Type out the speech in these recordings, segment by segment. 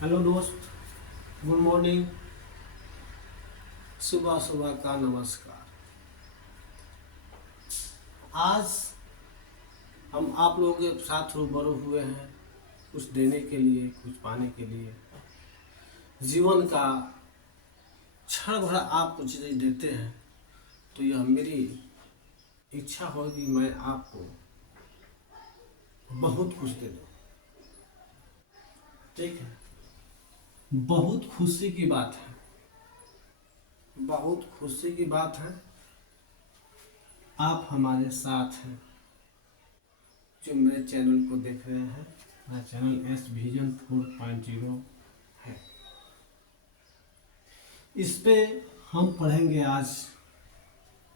Hello दोस्त, good morning. सुबह सुबह का नमस्कार। आज हम आप लोगों के साथ रूबरू हुए हैं कुछ देने के लिए, कुछ पाने के लिए। जीवन का क्षण भर आप कुछ चीज़ें देते हैं तो यह मेरी इच्छा होगी मैं आपको बहुत कुछ दे दूँ। ठीक है, बहुत खुशी की बात है, बहुत खुशी की बात है। आप हमारे साथ हैं जो मेरे चैनल को देख रहे हैं। मेरा चैनल एस विजन 4.0 है। इस पे हम पढ़ेंगे आज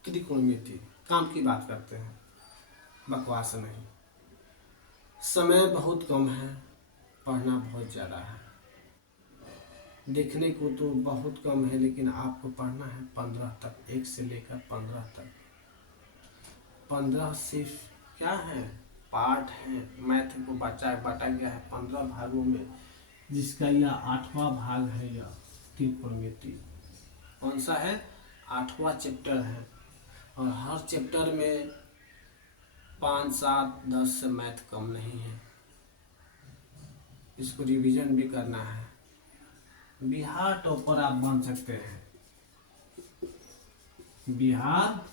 त्रिकोणमिति। काम की बात करते हैं, बकवास नहीं। समय बहुत कम है, पढ़ना बहुत ज़्यादा है। देखने को तो बहुत कम है, लेकिन आपको पढ़ना है 15 तक, 1 से लेकर 15 तक। 15 सिर्फ क्या है, पार्ट है। मैथ को बांटा गया है 15 भागों में, जिसका यह 8वां भाग है। यह त्रिकोणमिति कौन सा है, 8वां चैप्टर है। और हर चैप्टर में 5, 7, 10 से मैथ कम नहीं है। इसको रिवीजन भी करना है। बिहार टॉपर आप बन सकते हैं, बिहार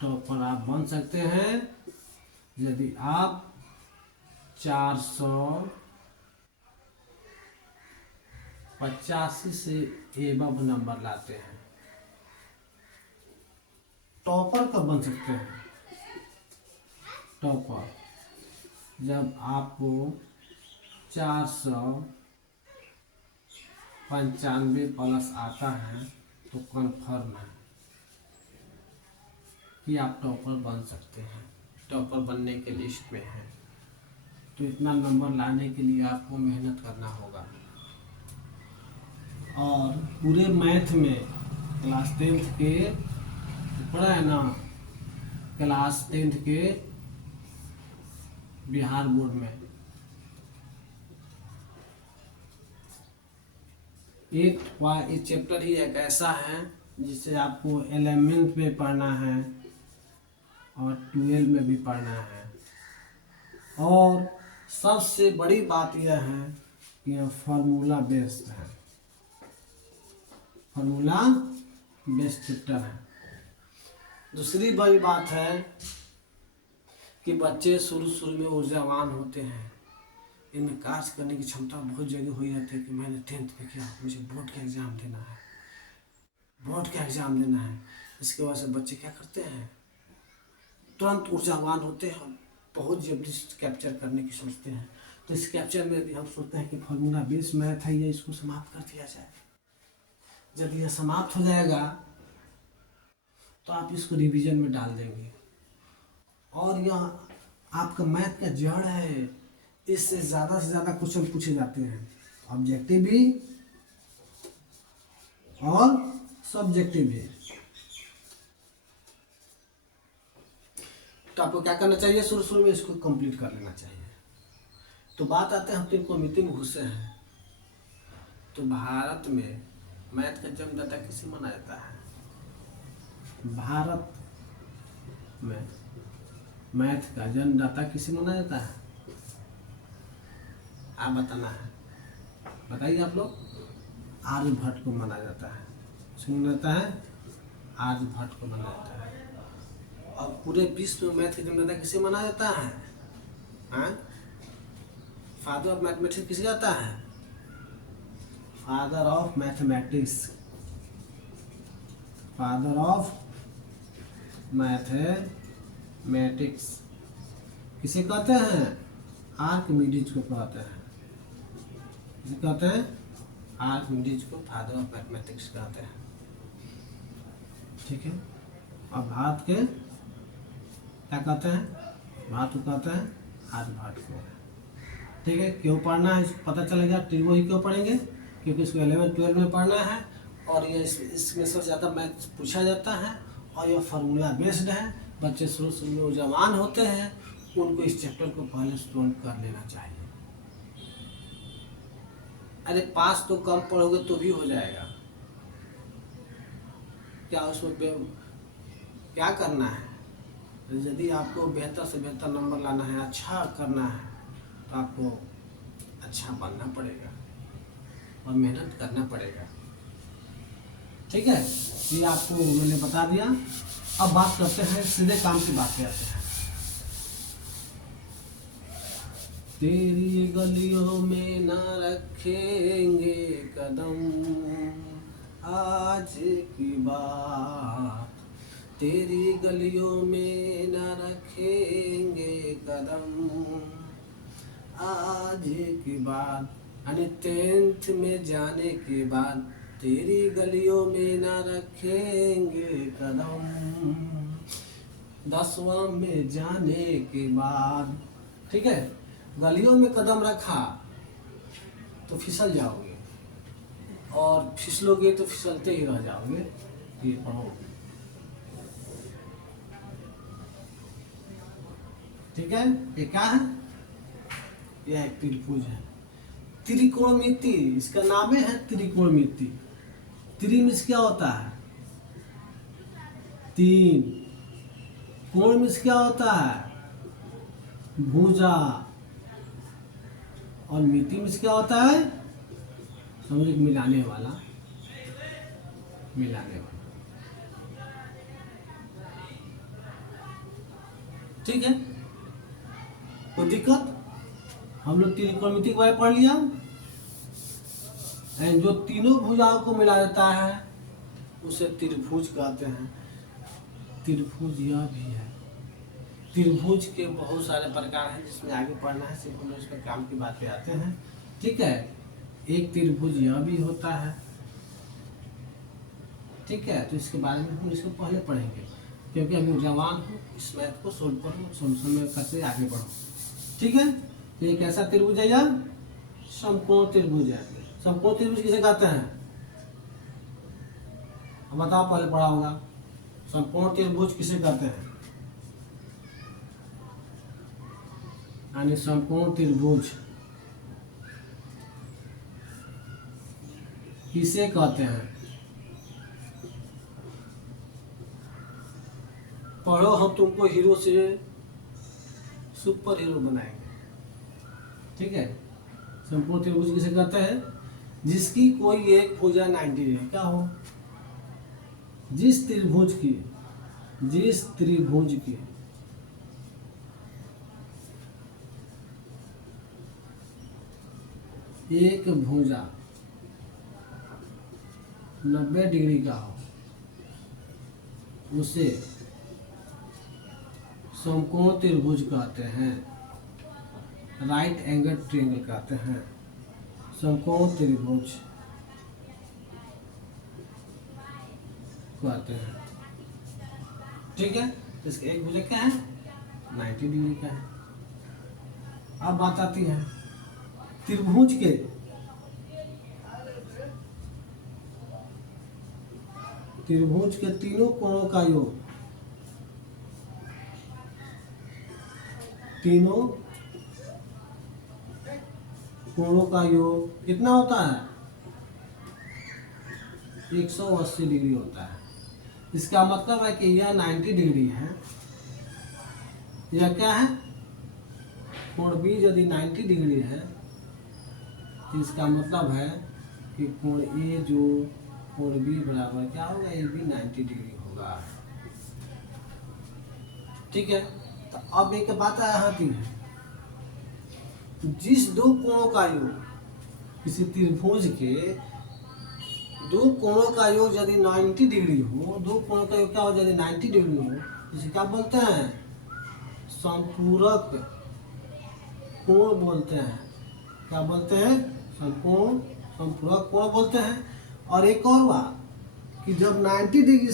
टॉपर आप बन सकते हैं यदि आप 485 से एबव नंबर लाते हैं। टॉपर कब बन सकते हैं, टॉपर जब आपको 495 प्लस आता है तो कन्फर्म है कि आप टॉपर बन सकते हैं, टॉपर बनने के लिस्ट में हैं। तो इतना नंबर लाने के लिए आपको मेहनत करना होगा। और पूरे मैथ में क्लास 10th के पढ़ा है ना, क्लास 10th के बिहार बोर्ड में एक चैप्टर ही एक ऐसा है जिसे आपको 11th में पढ़ना है और 12 में भी पढ़ना है। और सबसे बड़ी बात यह है कि यह फार्मूला बेस्ड है, फार्मूला बेस्ड चैप्टर है। दूसरी बड़ी बात है कि बच्चे शुरू में ऊर्जावान होते हैं, इनमें कार्य करने की क्षमता बहुत जगह हो जाती है कि मैंने 10th में किया, मुझे बोर्ड का एग्ज़ाम देना है, बोर्ड का एग्ज़ाम देना है। इसके वजह से बच्चे क्या करते हैं, तुरंत ऊर्जावान होते हैं, बहुत जल्दी कैप्चर करने की सोचते हैं। तो इस कैप्चर में भी हम सोचते हैं कि फार्मूला बेस्ड मैथ है, ये इसको समाप्त कर दिया जाए। जब यह समाप्त हो जाएगा तो आप इसको रिवीजन में डाल देंगे। और यह आपका मैथ का जड़ है, इससे ज़्यादा से ज़्यादा क्वेश्चन पूछे जाते हैं, ऑब्जेक्टिव भी और सब्जेक्टिव भी। तो आपको क्या करना चाहिए, शुरू में इसको कंप्लीट कर लेना चाहिए। तो बात आते हैं, हम त्रिकोणमिति में घुसे हैं। तो भारत में मैथ का जन्मदाता किसे माना जाता है, भारत में मैथ का जन्मदाता किसे माना जाता है, आप बताना है, बताइए आप लोग। आर्यभट्ट को माना जाता है। सुन जाता है, आर्यभट्ट को माना जाता है। और पूरे विश्व में मैथ का जन्मदाता किसे माना जाता है, फादर ऑफ मैथमेटिक्स किसे जाता है, father of mathematics, father of mathematics किसे कहते हैं, आर्किमिडीज को कहते हैं। किसे कहते हैं, आर्किमिडीज को फादर ऑफ मैथमेटिक्स कहते हैं। ठीक है। और भारत के क्या कहते हैं, भारत को कहते हैं आर्यभट्ट को। ठीक है, क्यों पढ़ना है इसको पता चलेगा। त्रिकोण ही क्यों पढ़ेंगे, क्योंकि इसको 11, 12 में पढ़ना है। और ये इसमें सबसे ज़्यादा मैथ पूछा जाता है और यह फार्मूला बेस्ड है। बच्चे शुरू में ऊर्जावान होते हैं, उनको इस चैप्टर को पहले स्टोन कर लेना चाहिए। अरे पास तो कम पढ़ोगे तो भी हो जाएगा, क्या उसमें क्या करना है। यदि आपको बेहतर से बेहतर नंबर लाना है, अच्छा करना है, तो आपको अच्छा बनना पड़ेगा और मेहनत करना पड़ेगा। ठीक है, ये आपको मैंने बता दिया। अब बात करते हैं, सीधे काम की बात करते हैं। तेरी गलियों में न रखेंगे कदम, आज की बात, तेरी गलियों में न रखेंगे कदम, आज की बात। यानी 10th में जाने के बाद तेरी गलियों में न रखेंगे कदम, 10वां में जाने के बाद। ठीक है, गलियों में कदम रखा तो फिसल जाओगे, और फिसलोगे तो फिसलते ही रह जाओगे। ये पढ़ो, ठीक है। ये क्या है? यह एक त्रिभुज है, त्रिकोणमिति, इसका नाम है त्रिकोणमिति। त्रिमिस क्या होता है? 3। कोण मिस क्या होता है? भुजा। और मिति मिस क्या होता है? समझ, मिलाने वाला, मिलाने वाला। ठीक है, कोई दिक्कत? हम लोग त्रिकोणमिति के बारे में पढ़ लिया। जो तीनों भुजाओं को मिला देता है उसे त्रिभुज कहते हैं। त्रिभुज यह भी है। त्रिभुज के बहुत सारे प्रकार हैं, जिसमें आगे पढ़ना है, सिर्फ हम लोग इसका काम की बात पे आते हैं। ठीक है, एक त्रिभुज यह भी होता है। ठीक है, तो इसके बारे में हम इसको पहले पढ़ेंगे, क्योंकि अभी जवान हो, इस मैथ को सोल्व करो, सोल्यूशन में करते आगे बढ़ो। ठीक है, तो एक ऐसा त्रिभुज है यार, समकोण त्रिभुज है। समकोण त्रिभुज किसे कहते हैं? अब बताओ, पहले पढ़ा होगा। समकोण त्रिभुज किसे कहते हैं? यानी समकोण त्रिभुज किसे कहते हैं? पढ़ो, हम तुमको हीरो से सुपर हीरो बनाएंगे। ठीक है, समकोण त्रिभुज किसे कहते हैं? जिसकी कोई एक भुजा 90 डिग्री, क्या हो, जिस त्रिभुज की एक भुजा 90 डिग्री का हो, उसे समकोण त्रिभुज कहते हैं, राइट एंगल ट्रायंगल कहते हैं, समकोण त्रिभुज कहते हैं। ठीक है, तो इसका एक भुजा क्या है? 90 डिग्री का है। अब बात आती है त्रिभुज के तीनों कोणों का योग, तीनों कोणों का योग कितना होता है? 180 डिग्री होता है। इसका मतलब है कि यह 90 डिग्री है, यह क्या है? कोण बी यदि 90 डिग्री है, तो इसका मतलब है कि कोण ए जो कोण बी बराबर क्या होगा? ए बी 90 डिग्री होगा। ठीक है, तो अब एक बात आती है, जिस दो कोणों का योग, किसी त्रिभुज के दो कोणों का योग यदि 90 डिग्री हो, दो कोणों का योग क्या हो? यदि 90 डिग्री हो, इसे क्या बोलते हैं? संपूरक कोण बोलते हैं। क्या बोलते हैं? संपूरक कोण बोलते हैं। और एक और बात कि जब 90 डिग्री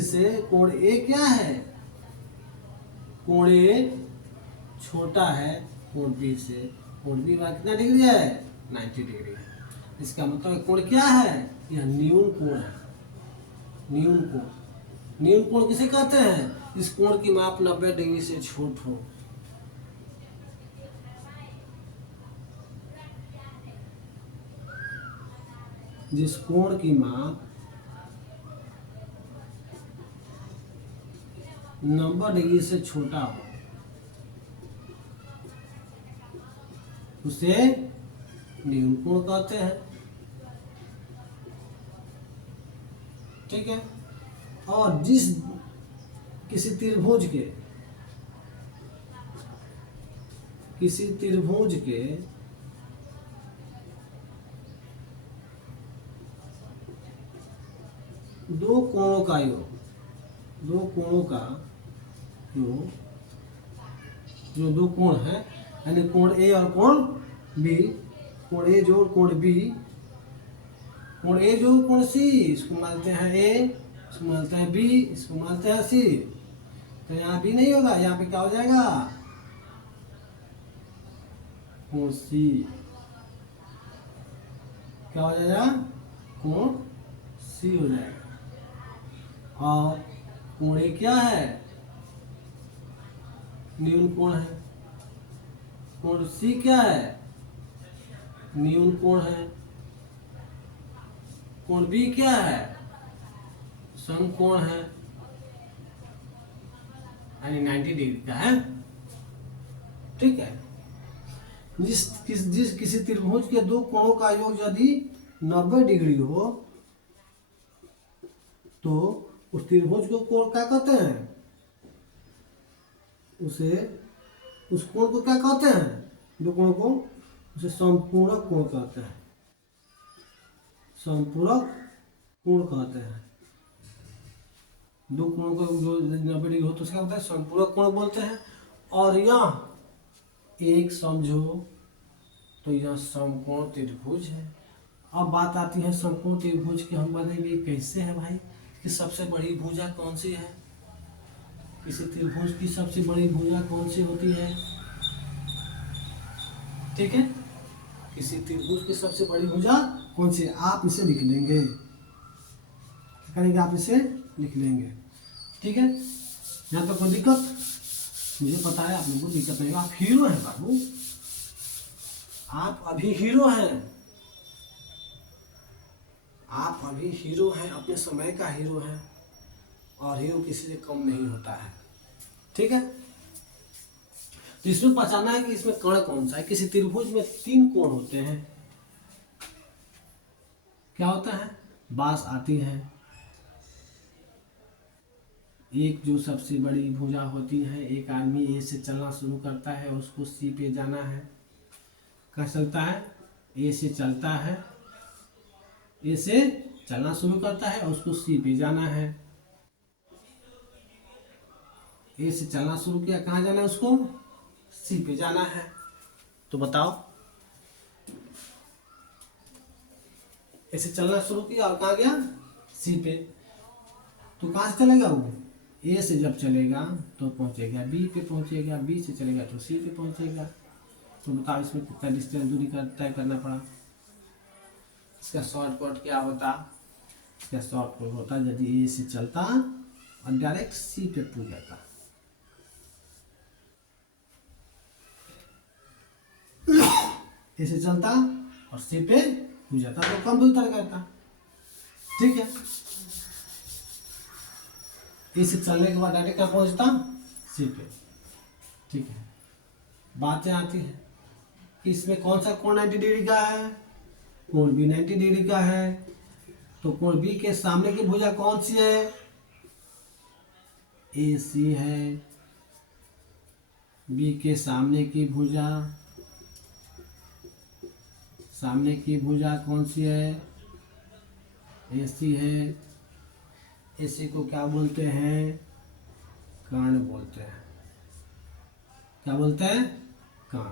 से कोण ए क्या है? कोण ए छोटा है कोण बी से। कोण बी कितना डिग्री है? 90 डिग्री है। इसका मतलब कोण क्या है? यह न्यून कोण है। न्यून कोण, न्यून कोण किसे कहते हैं? इस कोण की माप 90 डिग्री से छोट हो। जिस कोण की माप 90 डिग्री से छोटा हो उसे न्यून कोण कहते हैं। ठीक है। और जिस किसी त्रिभुज के दो कोणों का योग जो दो कोण है, यानी कोण ए और कोण बी, कोण ए जोड़ कोण बी, कोण ए जोड़ कोण सी, इसको मानते हैं ए, इसको मानते हैं बी, इसको मानते हैं सी। तो यहाँ बी नहीं होगा, यहाँ पे क्या हो जाएगा, कोण सी। क्या हो जाएगा, कोण सी हो जाएगा। और कोण ए क्या है, न्यून कोण है। कोण सी क्या है, न्यून कोण है। कोण बी क्या है, समकोण है, यानी 90 डिग्री का है। ठीक है। जिस किसी त्रिभुज के दो कोणों का योग यदि 90 डिग्री हो तो उस त्रिभुज को कोण क्या कहते हैं, उस कोण को क्या कहते हैं, दो कोणों को उसे समपूरक कोण कहते हैं। समपूरक कोण कहते हैं। दो कोणों का जो 90 डिग्री हो तो उसका होता है समपूरक कोण बोलते हैं। और यह एक समझो तो यह समकोण त्रिभुज है। अब बात आती है समकोण त्रिभुज की, हम बोलेंगे कैसे है भाई, कि सबसे बड़ी भुजा कौन सी है, किसी त्रिभुज की सबसे बड़ी भुजा कौन सी होती है। ठीक है, किसी त्रिभुज की सबसे बड़ी भुजा कौन सी है, आप इसे लिख लेंगे, क्या करेंगे, आप इसे लिख लेंगे। ठीक है, यहाँ तक कोई दिक्कत, मुझे पता है आप लोगों को दिक्कत नहीं, आप हीरो हैं बाबू, आप अभी हीरो हैं, आप अभी हीरो हैं, अपने समय का हीरो हैं, और हीरो किसी से कम नहीं होता है। ठीक है, तो इसमें पहचानना है कि इसमें कण कौन सा है। किसी त्रिभुज में 3 कोण होते हैं, क्या होता है, बास आती है, एक जो सबसे बड़ी भुजा होती है, एक आदमी ए से चलना शुरू करता है, उसको सी पे जाना है, क्या चलता है, ए से चलता है, ए से चलना शुरू करता है और उसको सी पे जाना है। ए से चलना शुरू किया, कहाँ जाना है उसको, सी पे जाना है। तो बताओ, ए से चलना शुरू किया और कहाँ गया, सी पे, तो कहाँ से चलेगा वो, ए से जब चलेगा तो पहुंचेगा बी पे, पहुंचेगा बी से चलेगा तो सी पे पहुंचेगा। तो बताओ इसमें कितना डिस्टेंस दूरी का तय करना पड़ा। इसका शॉर्टकट क्या होता, इसका शॉर्टकट होता यदि ए से चलता और डायरेक्ट सी पे पहुंच जाता, ए से चलता और सी पे पहुंच जाता तो कम दूरी तय करता। ठीक है, इसे चलने के बाद डायरेक्ट क्या पहुंचता, सी पे। ठीक है, बातें आती है कि इसमें कौन सा कोण 90 डिग्री का है, कोण बी 90 डिग्री का है। तो कोण बी के सामने की भुजा कौन सी है, ए सी है। बी के सामने की भुजा कौन सी है, ए सी है। इसी को क्या बोलते हैं, कर्ण बोलते हैं। क्या बोलते हैं, कर्ण,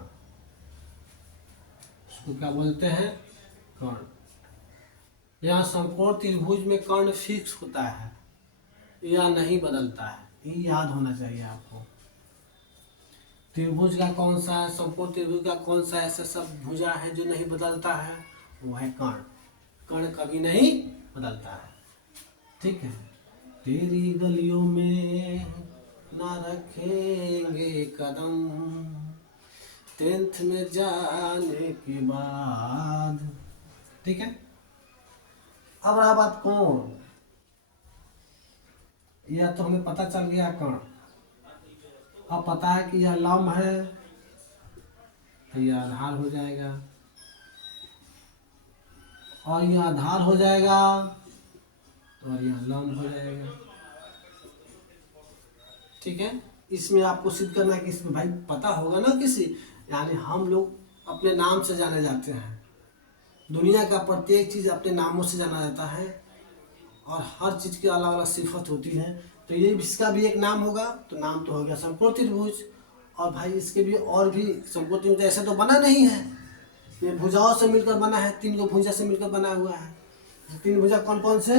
इसको क्या बोलते हैं, कर्ण। यहाँ समकोण त्रिभुज में कर्ण फिक्स होता है या नहीं बदलता है, ये याद होना चाहिए आपको। त्रिभुज का कौन सा है, समकोण त्रिभुज का कौन सा ऐसा सब भुजा है जो नहीं बदलता है, वो है कर्ण। कर्ण कभी नहीं बदलता है। ठीक है, तेरी गलियों में ना रखेंगे कदम 10th में जाने के बाद। ठीक है, अब रहा बात कोण, यह तो हमें पता चल गया कण। अब पता है कि यह लंब है तो यह आधार हो जाएगा, और यह आधार हो जाएगा और यह लंब हो जाएगा। ठीक है, इसमें आपको सिद्ध करना है कि इसमें भाई पता होगा ना किसी, यानी हम लोग अपने नाम से जाने जाते हैं। दुनिया का प्रत्येक चीज़ अपने नामों से जाना जाता है और हर चीज़ की अलग अलग सिफत होती है। तो ये इसका भी एक नाम होगा, तो नाम तो हो गया समकोण त्रिभुज। और भाई इसके भी और भी समकोण त्रिभुज ऐसे तो बना नहीं है, ये भुजाओं से मिलकर बना है, 3 को भुजा से मिलकर बना हुआ है। 3 भुजा कौन कौन से,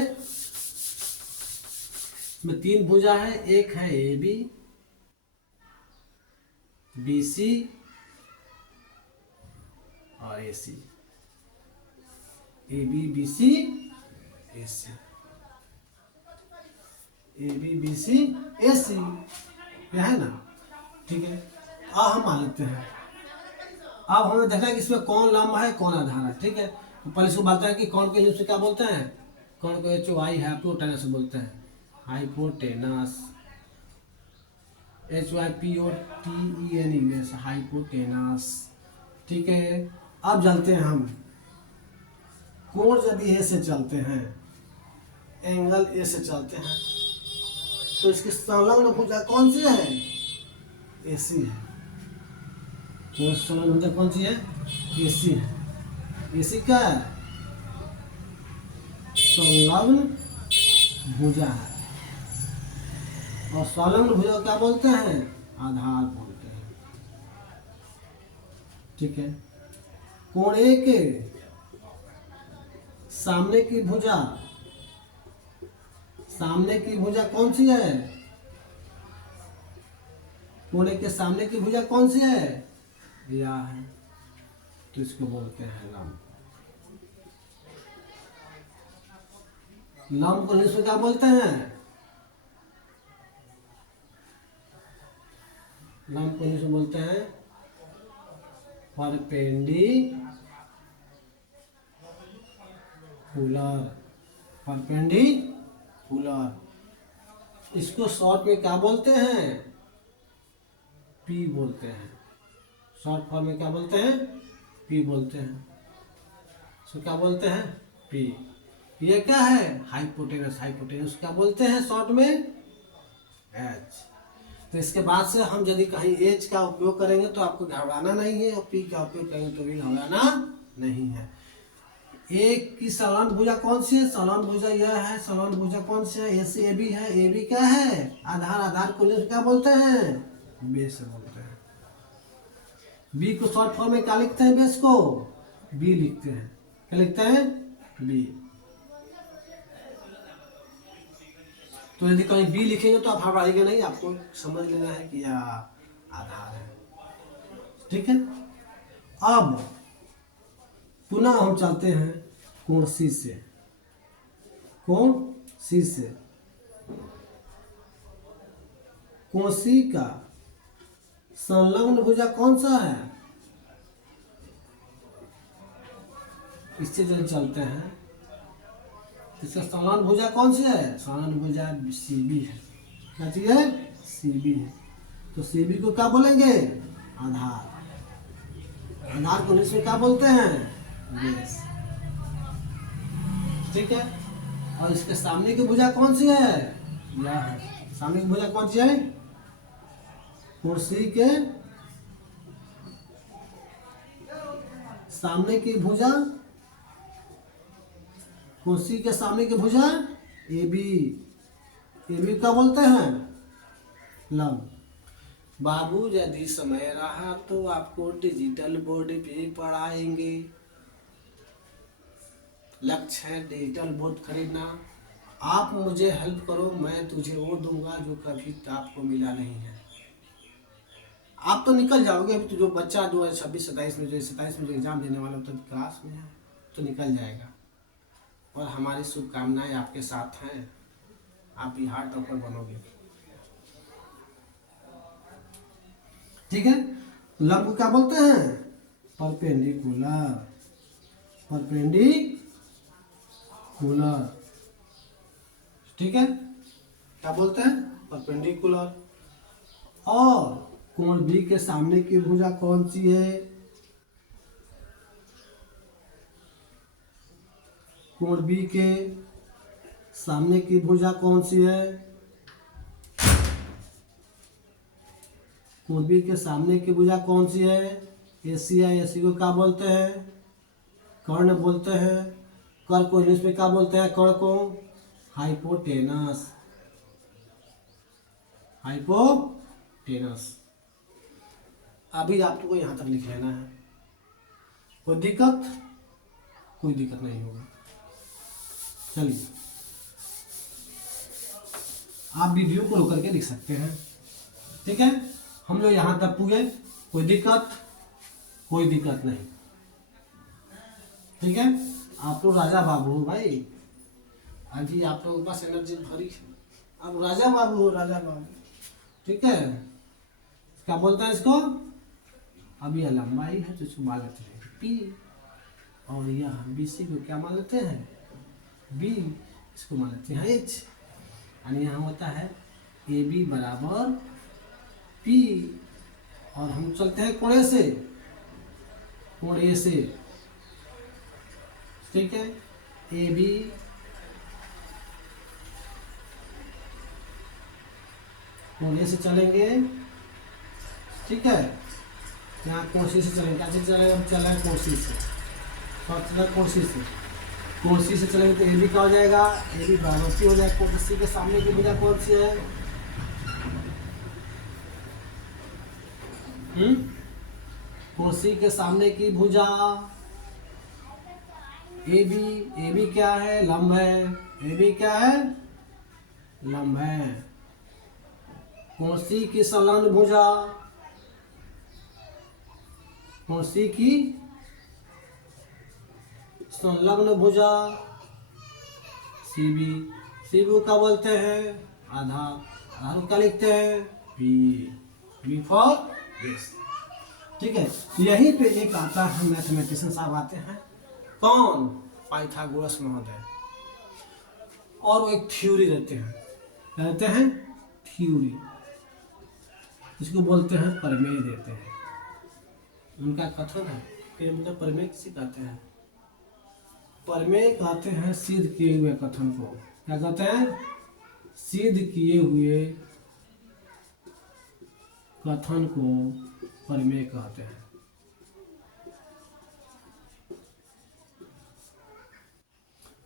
में 3 भुजा है, एक है ए बी, बी सी और A C. A B B C A C, A B B C A C, यह है ना। ठीक है, अब हम मान लेते हैं। अब हमें देखना है कि इसमें कौन लंब है कौन आधार है। ठीक है, तो पहले इसको बात है कि कौन के लिए क्या बोलते हैं, कौन को एच ओ आई हाइपोटेनस बोलते हैं, hypotenuse, H Y P O T E N English, hypotenuse. ठीक है, अब चलते हैं हम, कोण यदि ए से चलते हैं, एंगल ए से चलते हैं, तो इसकी संलग्न भुजा कौन सी है, ए सी है। तो संलग्न भुजा कौन सी है, ए सी है। ए सी क्या है, संलग्न भुजा है। और संलग्न भुजा को क्या बोलते हैं, आधार बोलते हैं। ठीक है, कोण ए के सामने की भुजा, सामने की भुजा कौन सी है, कोण ए के सामने की भुजा कौन सी है, यह है, तो इसको बोलते हैं लंब। लंब को इंग्लिश में क्या बोलते हैं, लंब को इंग्लिश में बोलते हैं परपेंडिकुलर, परपेंडिकुलर। इसको शॉर्ट में क्या बोलते हैं, पी बोलते हैं। शॉर्ट फॉर्म में क्या बोलते हैं, पी बोलते हैं। इसको क्या बोलते हैं, पी। ये क्या है, हाइपोटेनस, हाइपोटेनस क्या बोलते हैं शॉर्ट में, एच। तो इसके बाद से हम यदि कहीं एच का उपयोग करेंगे तो आपको घबराना नहीं है, और पी का उपयोग करेंगे तो भी घबराना नहीं है। एक की संलग्न भुजा कौन सी है, संलग्न भुजा यह है, संलग्न भुजा कौन सी है, ए सी ए बी है। ए बी क्या है, आधार, आधार को क्या बोलते हैं, बेस बोलते हैं। बी को शॉर्ट फॉर्म में क्या लिखते हैं, बेस को बी लिखते हैं। क्या लिखते हैं, बी। तो यदि कहीं बी लिखेंगे तो आप घबराइएगा नहीं, आपको समझ लेना है कि यह आधार है। ठीक है, अब पुनः हम चलते हैं कोण सी से, कोण सी से, कोण सी का संलग्न भुजा कौन सा है, इससे जब चलते हैं, इसका संलग्न भुजा कौन सी है, संलग्न भुजा सी बी है। क्या चीज है, सी बी है। तो सी बी को क्या बोलेंगे, आधार। आधार को इंग्लिश में क्या बोलते हैं, बेस। ठीक है, और इसके सामने की भुजा कौन सी है, यह है। सामने की भुजा कौन सी है, कोण सी के सामने की भुजा, कोण सी के सामने की भुजा ए बी। ए बी क्या बोलते हैं, लंब। बाबू यदि समय रहा तो आपको डिजिटल बोर्ड पे पढ़ाएंगे। लक्ष्य है डिजिटल बोर्ड खरीदना। आप मुझे हेल्प करो, मैं तुझे वो दूंगा जो कभी आपको मिला नहीं है। आप तो निकल जाओगे, अभी तो जो बच्चा 2026-27 में, जो 27 में जो एग्जाम देने वाला तो क्लास में है, तो निकल जाएगा। और हमारी शुभकामनाएं आपके साथ हैं, आप बिहार टॉपर बनोगे। ठीक है, लंब को क्या बोलते हैं, परपेंडिकुलर, परपेंडिकुलर। परपेंडिकुलर, ठीक है, क्या बोलते हैं, परपेंडिकुलर। और कोण बी के सामने की भुजा कौन सी है, कोण बी के सामने की भुजा कौन सी है, कोण बी के सामने की भुजा कौन सी है, एसी है। एसी को क्या बोलते हैं, कर्ण बोलते हैं। कर को इंग्लिश में क्या बोलते हैं, कर्ण को हाइपोटेनस, हाइपोटेनस। अभी आपको यहाँ तक लिख लेना है, कोई दिक्कत, कोई दिक्कत नहीं होगा। चलिए आप वीडियो को रोक करके लिख सकते हैं, ठीक है। हम लोग यहाँ तक पूरे, कोई दिक्कत, कोई दिक्कत नहीं, ठीक है। आप तो राजा बाबू हो भाई, अभी आप लोगों के पास एनर्जी भरी है, आप राजा बाबू हो, राजा बाबू, ठीक है। क्या बोलते हैं इसको, अब यह लंबाई है तो इसको मान लेते हैं पी, और यह बीसी को क्या मान लेते हैं, बी, इसको मान लेते हैं एच। यानी यहाँ होता है ए बी बराबर पी, और हम चलते हैं कोण ए से, कोण ए से, ठीक है। ए बी कोण ए से चलेंगे, ठीक है। यहाँ कोशिश से चलेंगे, क्या चीज चलेंगे, हम चल रहे हैं कोशिश से, कोशिश से, कोशिश से चलेंगे तो ए बी का हो जाएगा, ए बी बराबर सी हो जाएगा। कोशिश के सामने की भुजा कौन सी है, कोशिश के सामने की भुजा ए बी क्या है, लंब है, ए बी क्या है, लंब है। कोशिश की संलग्न भुजा, कोशिश की संलग्न भुजा सी बी, सी बी का बोलते हैं आधार, आधार का लिखते हैं बी, बी फॉर बेस, ठीक है। यहीं पे एक आता है मैथमेटिशियन साहब आते हैं, कौन, पाइथागोरस महोदय, और वो एक थ्योरी देते हैं, क्या देते हैं, थ्योरी, इसको बोलते हैं प्रमेय देते हैं। उनका कथन है कि मतलब प्रमेय किसे कहते हैं, प्रमेय कहते हैं सिद्ध किए हुए कथन को, क्या कहते हैं, सिद्ध किए हुए कथन को प्रमेय कहते हैं।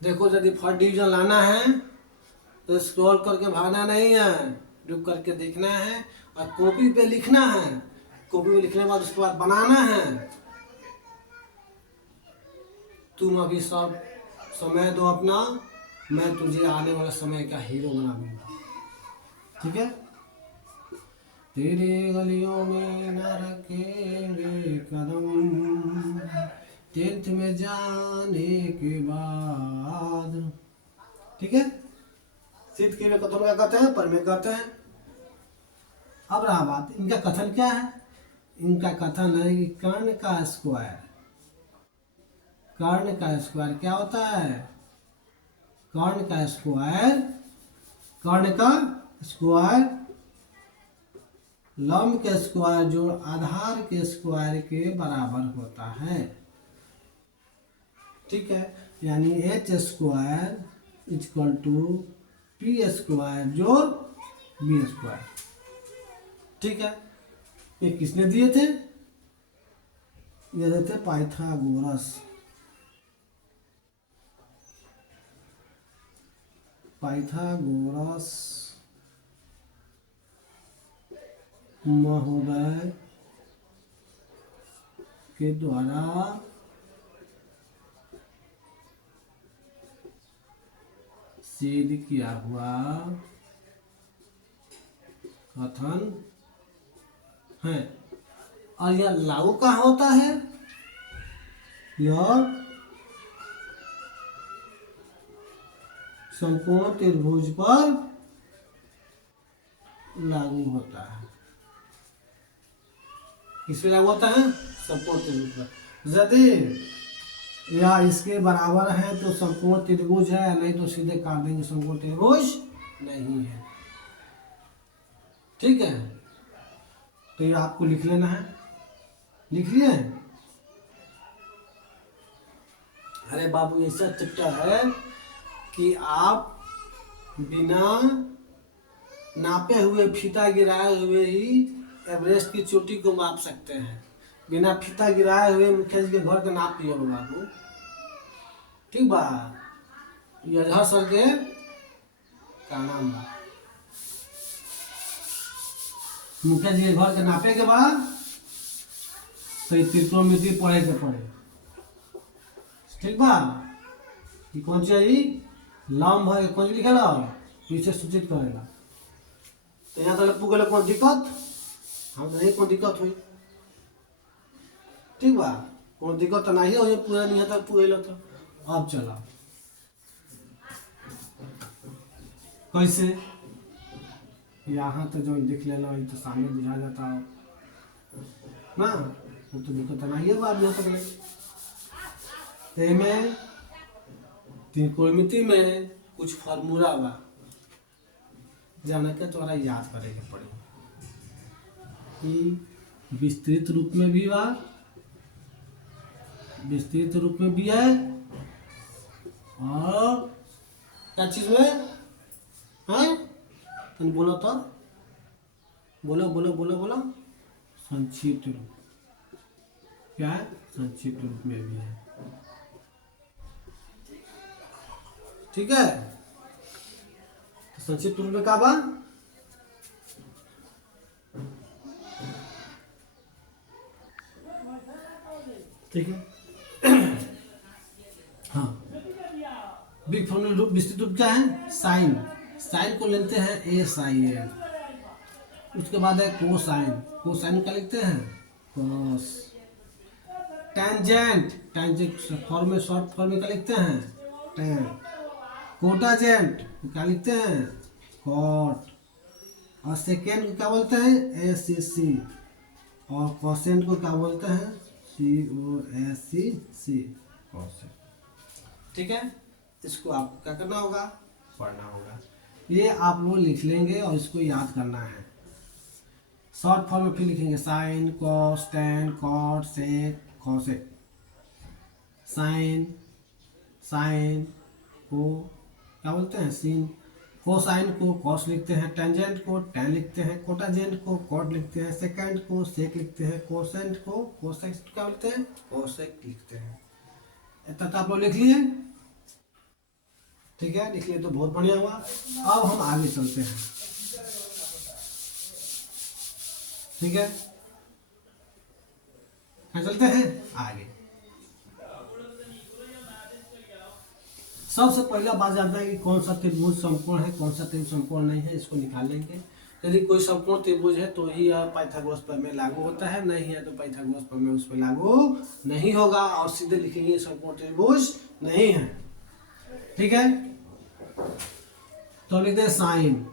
देखो यदि फर्स्ट डिवीजन लाना है तो स्क्रॉल करके भागना नहीं है, रुक करके देखना है और कॉपी पे लिखना है, कॉपी में लिखने के बाद उसके बाद बनाना है। तुम अभी सब समय दो अपना, मैं तुझे आने वाला समय का हीरो बना दूंगा, ठीक है। तेरे गलियों में न रखेंगे कदम, 10th में जाने के बाद, ठीक है। सिद्ध किए हुए कथन क्या कहते हैं, प्रमेय कहते हैं। अब रहा बात, इनका कथन क्या है, इनका कथन है कि कर्ण का स्क्वायर, कर्ण का स्क्वायर क्या होता है, कर्ण का स्क्वायर, कर्ण का स्क्वायर लंब के स्क्वायर जो आधार के स्क्वायर के बराबर होता है, ठीक है। यानी H square equal to P square जोड़ बी स्क्वायर, ठीक है। ये किसने दिए थे, ये देते पाइथागोरस, पाइथागोरस महोदय के द्वारा सिद्ध किया हुआ कथन है। और यह लागू कहाँ होता है, यह समकोण त्रिभुज पर लागू होता है। किस पे लागू होता है, समकोण त्रिभुज पर। यदि या इसके बराबर है तो समकोण त्रिभुज है, नहीं तो सीधे काट देंगे समकोण त्रिभुज नहीं है। ठीक है, तो ये आपको लिख लेना है। लिख लिए? अरे बाबू ऐसा चैप्टर है कि आप बिना नापे हुए, फीता गिराए हुए ही एवरेस्ट की चोटी को माप सकते हैं। बिना फीता गिराए हुए मुखिया जी के घर के नाप लियो बाबू। ठीक बा, ये अजहर सर के का नाम बा। मुखिया जी के घर के नापे के बाद तो त्रिकोणमिति पढ़े के पड़े। ठीक बा, ये कौन सी आई लंब है, कौन लिखेला पीछे सूचित करेगा। तो यहाँ तक पुगले कौन दिक्कत, हम तो नहीं कौन दिक्कत हुई। ठीक बा, कौन दिक्कत तो नहीं हो, पूरा नहीं था पुगेला। तो अब चला कैसे, यहाँ तो जो दिख लेना तो सामने बुझा जाता हो ना, वो तो दिक्कत नहीं है बात यहाँ तक ले। तो में त्रिकोणमिति में कुछ फार्मूला बा जाने के तोरा याद करे के पड़ी कि विस्तृत रूप में भी बा, विस्तृत रूप में भी है, और क्या चीज में है, तुम बोलो तो, बोलो बोलो बोलो बोलो, संक्षिप्त रूप। क्या है? संक्षिप्त रूप में भी है। ठीक है, तो संक्षिप्त रूप में क्या बा, ठीक है। हाँ, बिग फॉर्मूला रूप, विस्तृत रूप क्या है, साइन। साइन को लेते हैं ए साइन, उसके बाद है कोसाइन। कोसाइन का लिखते हैं कॉस। टेंजेंट, टेंजेंट फॉर्म में, शॉर्ट फॉर्म में क्या लिखते हैं, टेन। कोटाजेंट क्या लिखते हैं, कॉट। और सेकेंड को क्या बोलते हैं, ए सी सी। और कोसेंट को क्या बोलते हैं, सी ओ एस सी सी, कोसेंट। ठीक है, इसको आपको क्या करना होगा, पढ़ना होगा। ये आप लोग लिख लेंगे और इसको याद करना है। शॉर्ट फॉर्म में फिर लिखेंगे साइन, कॉस, टेन, कॉट, सेक, कॉसेक। साइन, साइन को क्या बोलते हैं, सीन। कोसाइन को कॉस लिखते हैं, टेंजेंट को टेन लिखते हैं, कोटाजेंट को कॉट लिखते हैं, सेकेंड को सेक लिखते हैं, कोसेंट को कोसेक क्या बोलते हैं, कोसेक लिखते हैं। इतना तो आप लोग लिख लिए। ठीक है, लिख लिए तो बहुत बढ़िया हुआ। अब हम आगे चलते हैं। ठीक है, चलते हैं आगे। सबसे पहला बात जानना है कि कौन सा त्रिभुज समकोण है, कौन सा त्रिभुज समकोण नहीं है, इसको निकाल लेंगे। यदि कोई समकोण त्रिभुज है तो ही पाइथागोरस प्रमेय लागू होता है, नहीं है तो पाइथागोरस प्रमेय उस पर लागू नहीं होगा, और सीधे लिखेंगे समकोण त्रिभुज नहीं है। ठीक है, तो लिखते हैं साइन।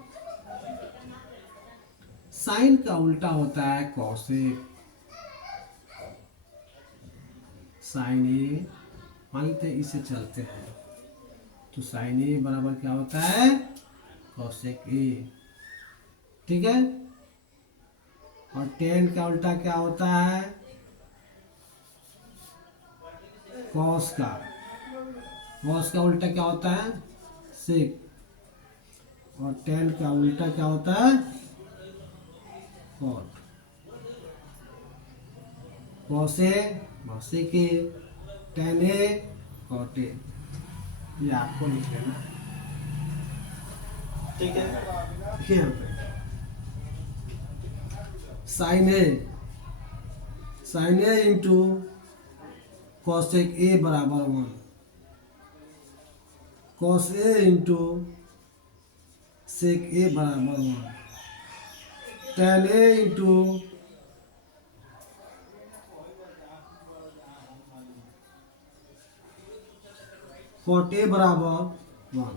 साइन का उल्टा होता है कॉसेक। साइन ए, मान लेते हैं इसे चलते हैं, तो साइन ए बराबर क्या होता है, कॉसेक ए। ठीक है, और टेन का उल्टा क्या होता है, कॉस का। कॉस का उल्टा क्या होता है, सेक। और टेन का उल्टा क्या होता है, कॉट। कॉसे, के, टेन ए, कॉट ए। ये आपको लिख लेना है। ठीक है, देखिए यहाँ पे sine A into cosec A बराबर 1, cos A into sec A बराबर 1, tan A into cot A बराबर 1।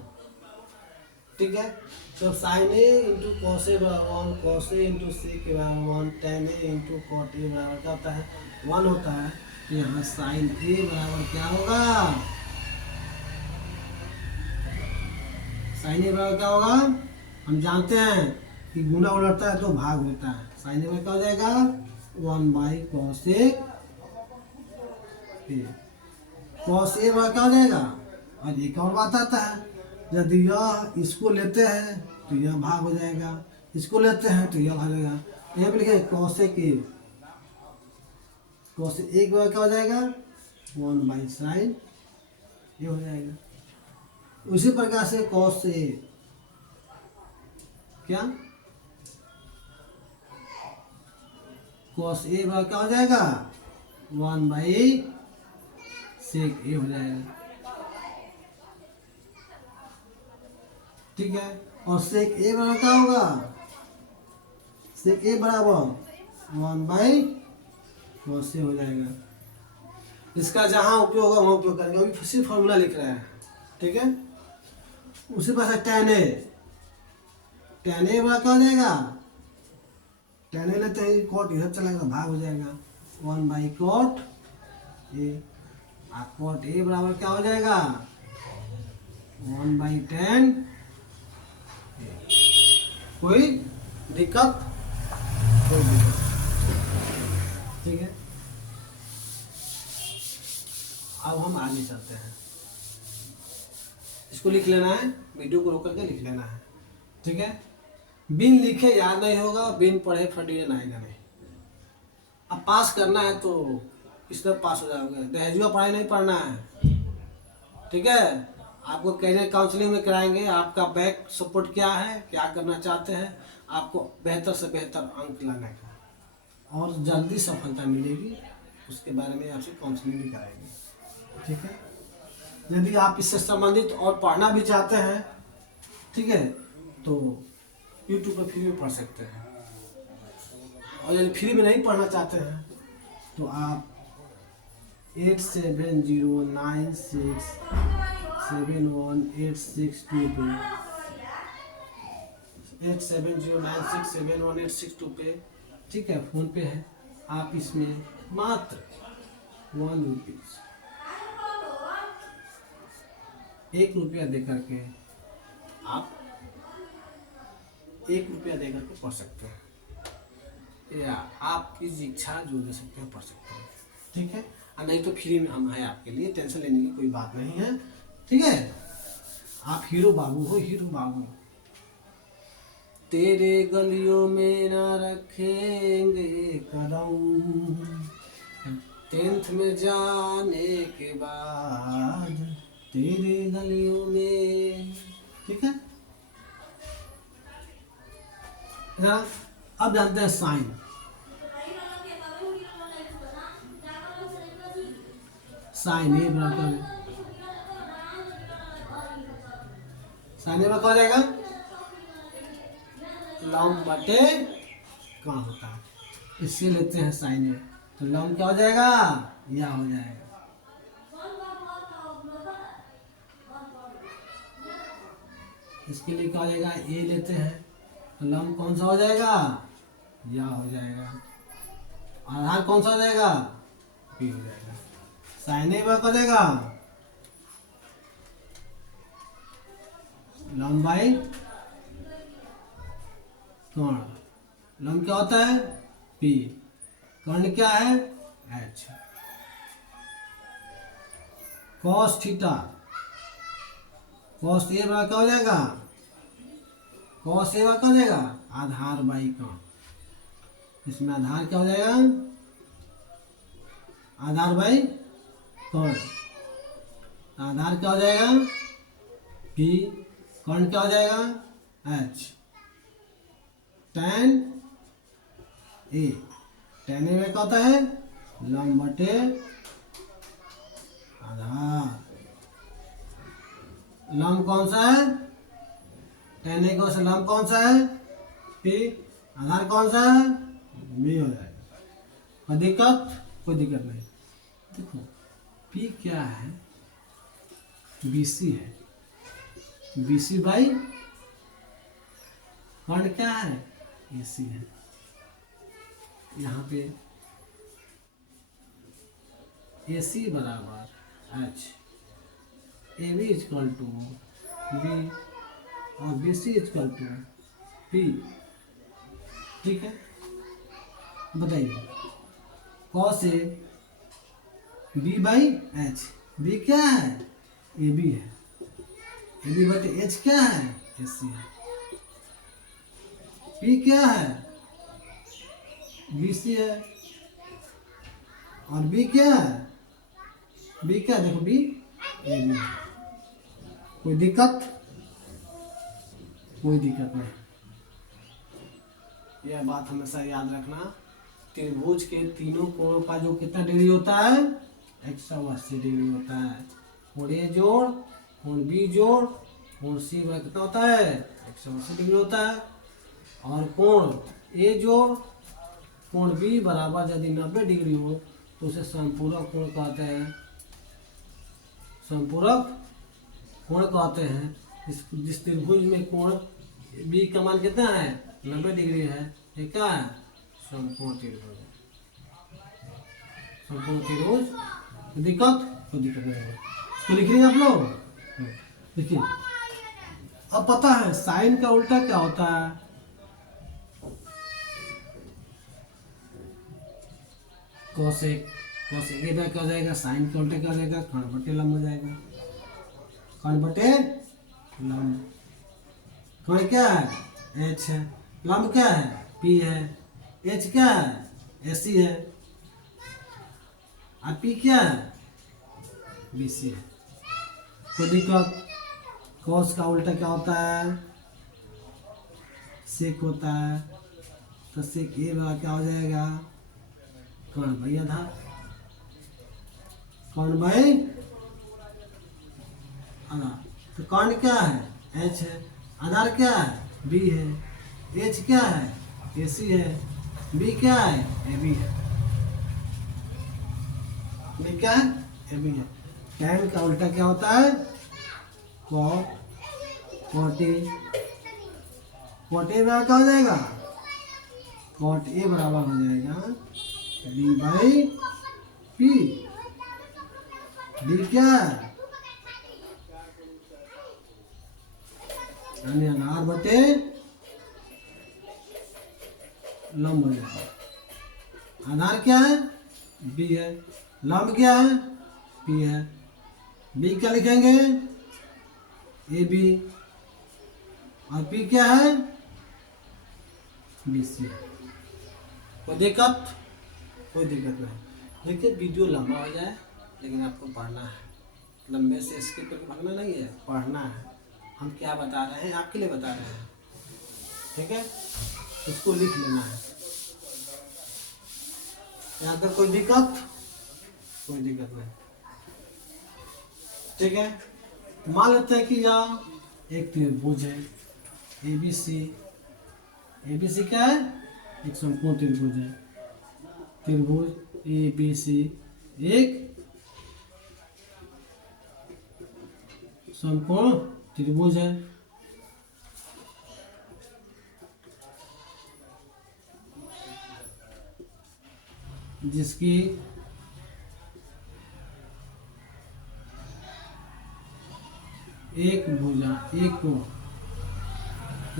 ठीक है, तो sine A into cos A बराबर 1, cos A into sec A बराबर 1, tan A into cot A बराबर क्या होता है, 1 होता है। तो यहाँ साइन ए बराबर क्या होगा, साइन ए बराबर क्या होगा, हम जानते हैं कि गुना उलटता है तो भाग होता है। साइन ए में क्या हो जाएगा, 1/cos ए, cos ए बराबर क्या हो जाएगा। और एक और बात आता है, यदि यह इसको लेते हैं तो यह भाग हो जाएगा, इसको लेते हैं तो यह भाग जाएगा। यहाँ पे लिखे cos ए, cos ए के बाद क्या हो जाएगा, 1/sin ये हो जाएगा। उसी प्रकार से cos ए क्या, cos ए बराबर क्या हो जाएगा, 1/sec ए हो जाएगा। ठीक है, और sec ए बराबर क्या होगा, sec ए बराबर 1/cos ए हो जाएगा। इसका जहां उपयोग होगा वहां उपयोग करेंगे, अभी सिर्फ फॉर्मूला लिख रहे हैं। ठीक है, उसी पास है tan ए, tan ए बराबर क्या हो जाएगा, tan ए लेते हैं cot इधर चलेगा तो भाग हो जाएगा, 1/cot ए। cot ए बराबर क्या हो जाएगा, 1/tan ए। कोई दिक्कत, कोई दिक्कत। ठीक है, अब हम आगे चलते हैं। इसको लिख लेना है, वीडियो को रोक करके लिख लेना है। ठीक है, बिन लिखे याद नहीं होगा, बिन पढ़े फर्स्ट डिवीजन आएगा नहीं। अब पास करना है तो इस तरह पास हो जाओगे, दहेजुआ पढ़ाई नहीं पढ़ना है। ठीक है, आपको कैरियर काउंसलिंग में कराएंगे, आपका बैक सपोर्ट क्या है, क्या करना चाहते हैं, आपको बेहतर से बेहतर अंक लाने का और जल्दी सफलता मिलेगी, उसके बारे में आपसे काउंसलिंग भी कराएंगे। ठीक है, यदि आप इससे संबंधित और पढ़ना भी चाहते हैं, ठीक है, तो यूट्यूब पर फ्री में पढ़ सकते हैं। और यदि फ्री में नहीं पढ़ना चाहते हैं तो आप 8709671862 पे 8709671862 पे, ठीक है, फ़ोन पे है, आप इसमें मात्र 1 रुपीज़, 1 रुपया दे करके आप 1 रुपया दे करके पढ़ सकते हैं, या आपकी इच्छा जो दे सकते हैं पढ़ सकते हैं। ठीक है, और नहीं तो फ्री में हम हैं आपके लिए, टेंशन लेने की कोई बात नहीं है। ठीक है, आप हीरो बाबू हो, हीरो बाबू। तेरे गलियों में ना रखेंगे कदम, 10th में जाने के बाद तेरे गलियों में। ठीक है, अब जानते हैं साइन। साइन ए बराबर, साइन ए बराबर क्या हो जाएगा, लंब बटे कहाँ होता है, इससे लेते हैं साइन ए, तो लंब क्या हो जाएगा, यह हो जाएगा। इसके लिए क्या हो जाएगा, ए लेते हैं तो लंब कौन सा हो जाएगा, यह हो जाएगा। आधार कौन सा हो जाएगा, बी हो जाएगा। साइन ए बराबर क्या हो जाएगा, लंबाई कर्ण, लंब क्या होता है, पी, कर्ण क्या है, H. Cos theta, cos A बराबर क्या हो जाएगा, कॉस ए बराबर क्या हो जाएगा, आधार बाई कर्ण। इसमें आधार क्या हो जाएगा, आधार बाई कर्ण, आधार क्या हो जाएगा, पी, कर्ण क्या हो जाएगा, एच। tan ए, tan ए में क्या होता है, लंब बटे आधार। लंब कौन सा है, tan ए कौन सा, लंब कौन सा है, पी, आधार कौन सा है, बी हो जाएगा। कोई दिक्कत, कोई दिक्कत नहीं। देखो पी क्या है, बीसी है, बीसी बाई कर्ण क्या है, एसी है। यहाँ पे ए सी बराबर H, A B equal to B और B C equal to P. ठीक है, बताइए cos A B by H, B क्या है ए बी है, ए बी बटे एच क्या है ए सी है, पी क्या है बी सी है, और बी क्या है, बी क्या है देखो बी ए बी। कोई दिक्कत, कोई दिक्कत नहीं। यह बात हमेशा याद रखना, त्रिभुज के तीनों कोणों का जो कितना डिग्री होता है 180 डिग्री होता है। कोण ए जोड़ कोण बी जोड़ कोण सी बराबर कितना होता है 180 डिग्री होता है। और कोण ए जोड़ कोण बी बराबर यदि 90 डिग्री हो तो उसे समपूरक कोण कहते हैं, समपूरक कोण कहते हैं। जिस त्रिभुज में कोण बी का मान कितना है 90 डिग्री है, ये क्या है समकोण त्रिभुज है, समकोण त्रिभुज। दिक्कत कोई दिक्कत नहीं है, इसको लिख रहे हैं आप लोग। देखिए अब पता है साइन का उल्टा क्या होता है, कोसेक, कोसेक ये क्या हो जाएगा साइन का उल्टा क्या हो जाएगा कर्ण बटे लंब हो जाएगा, कर्ण बटे लंब। कर्ण क्या है एच है, लंब क्या है पी है, एच क्या है एसी है, और पी क्या है बीसी है। कोई दिक्कत, कॉस का उल्टा क्या होता है सेक होता है, तो सेक ए बराबर क्या हो जाएगा कर्ण बाई आधार, कर्ण बाई आधार। तो कर्ण क्या है एच है, आधार क्या है बी है, एच क्या है ए सी है, बी क्या है ए बी है, बी क्या है ए बी है। टैन का उल्टा क्या होता है cot, cot A, cot A बराबर क्या हो जाएगा कॉट ए बराबर हो जाएगा बी बाई पी, बी क्या है यानी आधार बटे लंब हो जाएगा। आधार क्या है बी है, लंब क्या है पी है, बी क्या लिखेंगे ए बी, और पी क्या है बी सी। कोई दिक्कत, कोई दिक्कत नहीं। देखिए वीडियो लंबा हो जाए लेकिन आपको पढ़ना है, लंबे से इसके ऊपर भागना नहीं है, पढ़ना है। हम क्या बता रहे हैं आपके लिए बता रहे हैं, ठीक है, इसको लिख लेना है। यहाँ पर कोई दिक्कत, कोई दिक्कत नहीं, ठीक है। मान लेते हैं कि यहाँ एक त्रिभुज है A B C, A B C क्या है एक समकोण त्रिभुज है, त्रिभुज ए बी सी एक समकोण त्रिभुज है। जिसकी एक भुजा एक को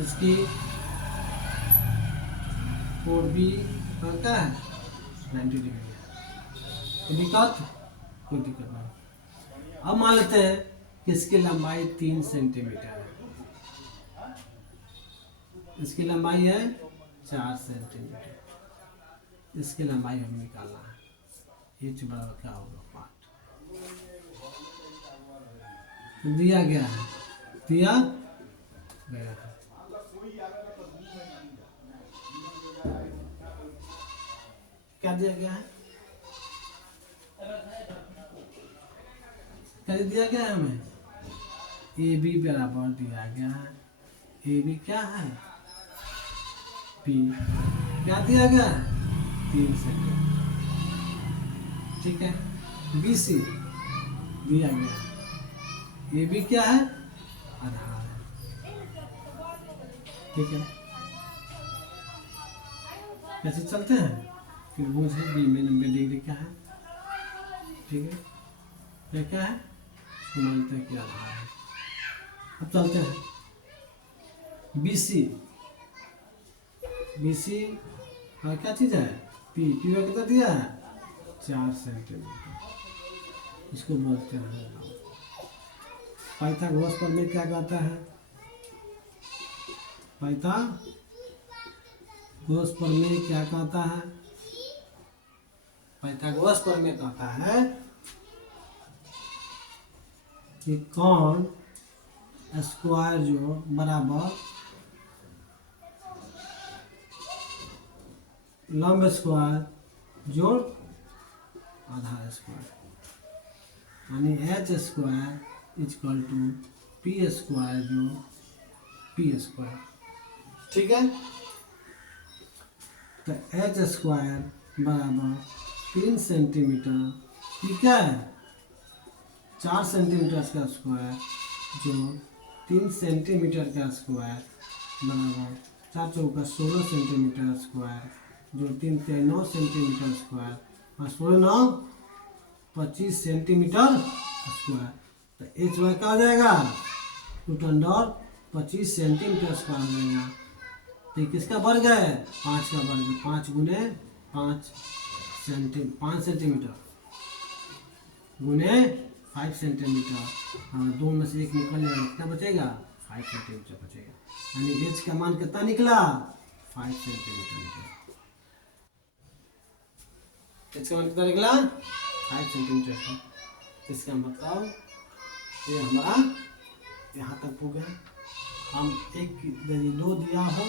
इसकी कोण बी करता है 90 डिग्री। दिक्कत, कोई दिक्कत नहीं। अब मान लेते हैं कि इसकी लंबाई 3 सेंटीमीटर है, इसकी लंबाई है 4 सेंटीमीटर, इसकी लंबाई हमें निकालना है। एच बराबर क्या होगा 5, तो दिया गया है, दिया गया है। क्या दिया गया है, क्या दिया गया है हमें ए बी बराबर दिया गया है, ए बी क्या है पी, क्या दिया गया है 3 सेंटीमीटर, ठीक है। बी सी दिया गया है, ए बी क्या है आधार है, ठीक है। कैसे चलते हैं त्रिभुज है बी में 90 डिग्री क्या है ठीक है, ये क्या है, इसको मानते हैं कि आधार है। अब चलते हैं BC। BC क्या चीज़ है, P का कितना दिया है, 4 सेंटीमीटर, इसको बोलते हैं। पाइथागोरस प्रमेय क्या कहता है, पाइथागोरस प्रमेय क्या कहता है, पाइथागोरस प्रमेय कहता है कि कौन स्क्वायर जो बराबर लंब स्क्वायर जोड़ आधार स्क्वायर, यानी H square equal to P square जो P स्क्वायर। ठीक है, तो H स्क्वायर बराबर 3 सेंटीमीटर, ये क्या है, 4 सेंटीमीटर का स्क्वायर जो 3 सेंटीमीटर का स्क्वायर बराबर 4 चौका 16 सेंटीमीटर स्क्वायर जो 3 3 9 सेंटीमीटर स्क्वायर और 16 9 25 सेंटीमीटर स्क्वायर। तो एच वाई क्या हो जाएगा, रूट अंडर 25 सेंटीमीटर स्क्वायर हो जाएगा। तो किसका वर्ग है, 5 का वर्ग, 5 गुने 5 सेंटीमीटर गुने 5 सेंटीमीटर, और 2 में से 1 निकल जाएगा, कितना बचेगा, 5 सेंटीमीटर बचेगा। यानी एच का मान कितना निकला, 5 सेंटीमीटर निकला। एच का मान कितना निकला, 5 सेंटीमीटर। इसका मतलब ये हमारा यहाँ तक हो गया। हम एक यदि 2 दिया हो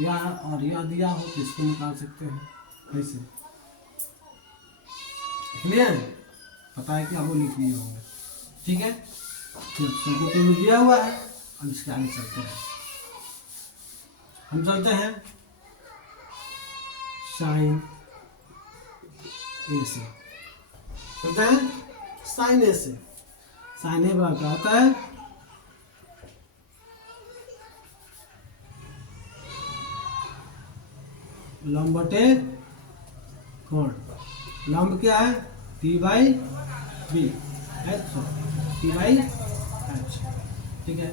या और यह दिया हो तो इसको निकाल सकते हैं कैसे, क्लियर, पता है कि आप वो लिख लिए होंगे। ठीक है, सबको तो दिया हुआ है। अब इसके आगे चलते हैं, हम चलते हैं साइन ए से, चलते हैं साइन ए से। साइन ए बराबर क्या होता है, लंब बटे कोण। लंब क्या है, P by B, P by H। ठीक है,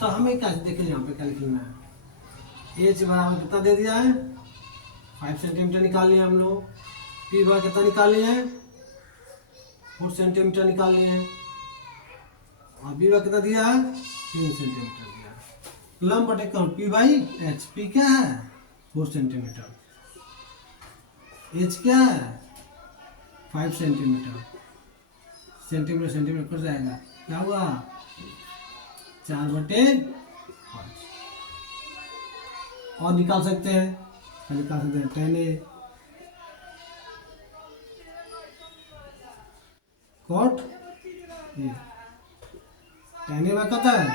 तो हमें क्या देखिए यहाँ पे क्या लिखना है, H बराबर कितना दे दिया है, 5 सेंटीमीटर निकाल लिया हम लोग। P बराबर कितना निकाल लिए हैं, 4 सेंटीमीटर निकाल लिए हैं। और B बराबर कितना दिया है, 3 सेंटीमीटर दिया है। लंब बटे कोण P बाई H। P क्या है, 4 सेंटीमीटर, H क्या है, 5 सेंटीमीटर, सेंटीमीटर सेंटीमीटर कट जाएगा, क्या हुआ, 4/5। और निकाल सकते हैं, निकाल सकते हैं tan A cot A। tan A कहता है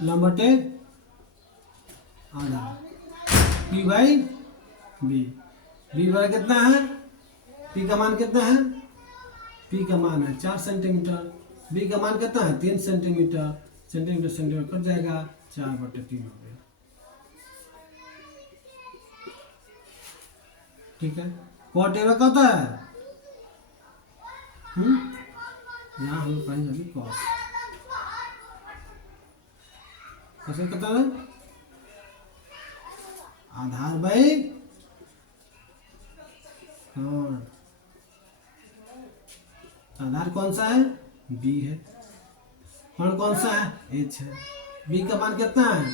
लंब बटे आधा P बाई बी। बी बराबर कितना है, पी का मान कितना है, पी का मान है 4 सेंटीमीटर, बी का मान कितना है 3 सेंटीमीटर, सेंटीमीटर सेंटीमीटर कट जाएगा, 4/3 हो गया। ठीक है, कॉट ए का होता है, यहाँ हम पढ़ेंगे अभी कॉस, कैसे कहता है, आधार बाई कोण। आधार कौन सा है, बी है, कोण कौन सा है, एच है। बी का मान कितना है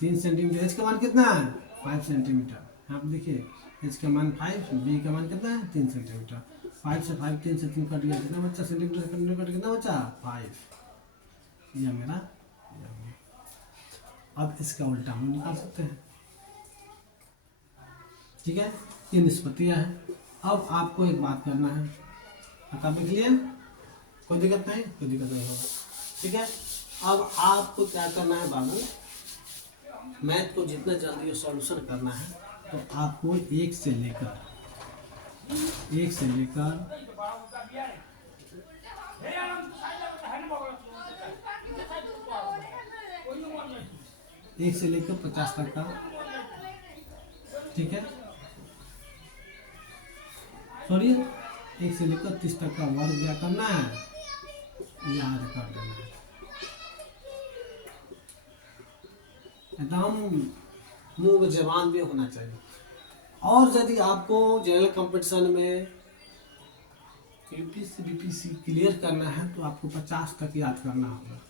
3 सेंटीमीटर, एच का मान कितना है 5 सेंटीमीटर। यहाँ पे देखिए एच का मान 5, बी का मान कितना है 3 सेंटीमीटर। 5 से 5 3 से 3 कट गया, कितना बच्चा, सेंटीमीटर से सेंटीमीटर कट कितना बचा 5। यह मेरा, अब इसका उल्टा हम निकाल सकते हैं। ठीक है, ये निष्पत्तियाँ हैं। अब आपको एक बात करना है, टॉपिक क्लियर, कोई दिक्कत नहीं, कोई दिक्कत नहीं होगा। ठीक है, अब आपको क्या करना है बाबू, मैथ को जितना जल्दी सॉल्यूशन करना है तो आपको 1 से लेकर 1 से लेकर 50 तक का, ठीक है, सॉरी 1 से लेकर 30 तक का वर्ग क्या करना है, याद कर लेना है। एकदम मुंह में जबान भी होना चाहिए। और यदि आपको जनरल कंपटीशन में यूपीएससी बीपीएससी क्लियर करना है तो आपको 50 तक याद करना होगा।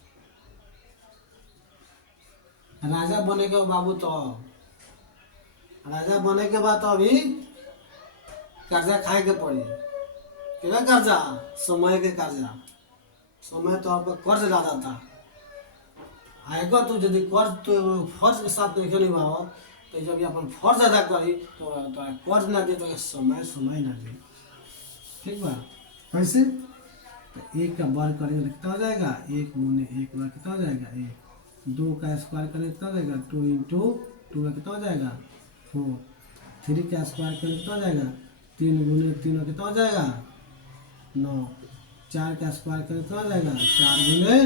राजा बने के बाबू तो राजा बने के बाद तो अभी कर्जा खाए के पड़ी। क्या कर्जा, समय के कर्जा। समय तो आपका कर्ज ज़्यादा था, आएगा तो यदि कर्ज तो फर्ज के साथ नहीं निभाओ तो जब अपन फर्ज अदा करी तो कर्ज ना दे तो समय ना दे। ठीक बा, कैसे, तो 1 का वर्ग करेंगे कितना हो जाएगा, 1 गुने 1 वर्ग कितना हो जाएगा 1। 2 का स्क्वायर करेंगे कितना हो जाएगा 2 इंटू 2 का कितना हो जाएगा 4। 3 का स्क्वायर करेंगे कितना हो जाएगा 3 गुने 3 कितना हो जाएगा 9। 4 का स्क्वायर करेंगे कितना हो जाएगा 4 गुने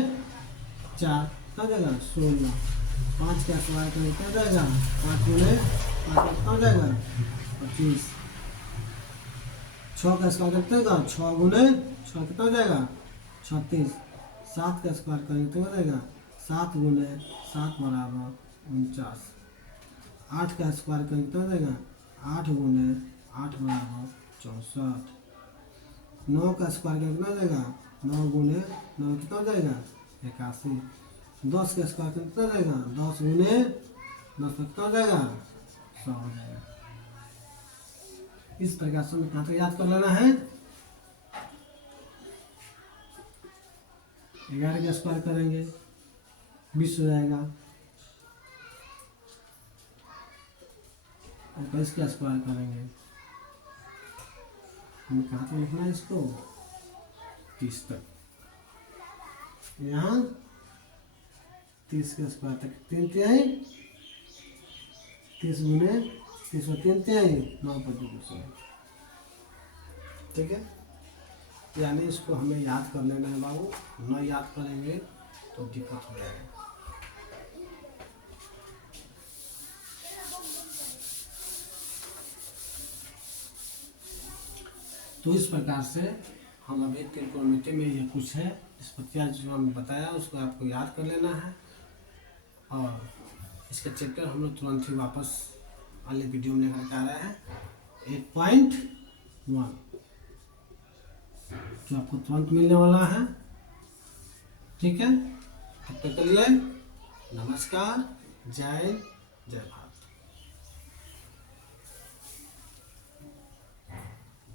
4 कितना हो जाएगा 16। 5 का स्क्वायर करेंगे कितना हो जाएगा 5 गुने 5 कितना हो जाएगा 25। 6 का स्क्वायर कितना होगा 6 गुने 6 कितना हो जाएगा 36। 7 का स्क्वायर करेंगे कितना हो जाएगा 7 गुने 7 बराबर 49। 8 का स्क्वायर करेंगे कितना हो जाएगा 8 गुने 8 बराबर 64। 9 का स्क्वायर करेंगे कितना हो जाएगा 9 गुने 9 कितना हो जाएगा 81। 10 का स्क्वायर करेंगे कितना हो जाएगा 10 गुने 10 कितना हो जाएगा 100 हो जाएगा। इस प्रकार से कहाँ तक याद कर लेना है। 11 का स्क्वायर करेंगे 20 हो जाएगा। 21 का स्क्वायर करेंगे, हमें कहाँ तक लिखना है इसको 30 तक। यहाँ 30 का स्क्वायर तक 3 तिहाई 30 गुने 30 और 3 तिहाई 9 पर 2। ठीक है, यानी इसको हमें याद कर लेना है बाबू, न याद करेंगे तो दिक्कत हो जाएगा। तो इस प्रकार से हम अभी त्रिकोणमिति में ये कुछ है इस प्रक्रिया जो हमने बताया उसको आपको याद कर लेना है। और इसका चैप्टर हम लोग तुरंत ही वापस अगले वीडियो में लेकर आ रहे हैं 8.1 जो आपको तुरंत मिलने वाला है। ठीक है, तब तक के लिए नमस्कार, जय जय भारत।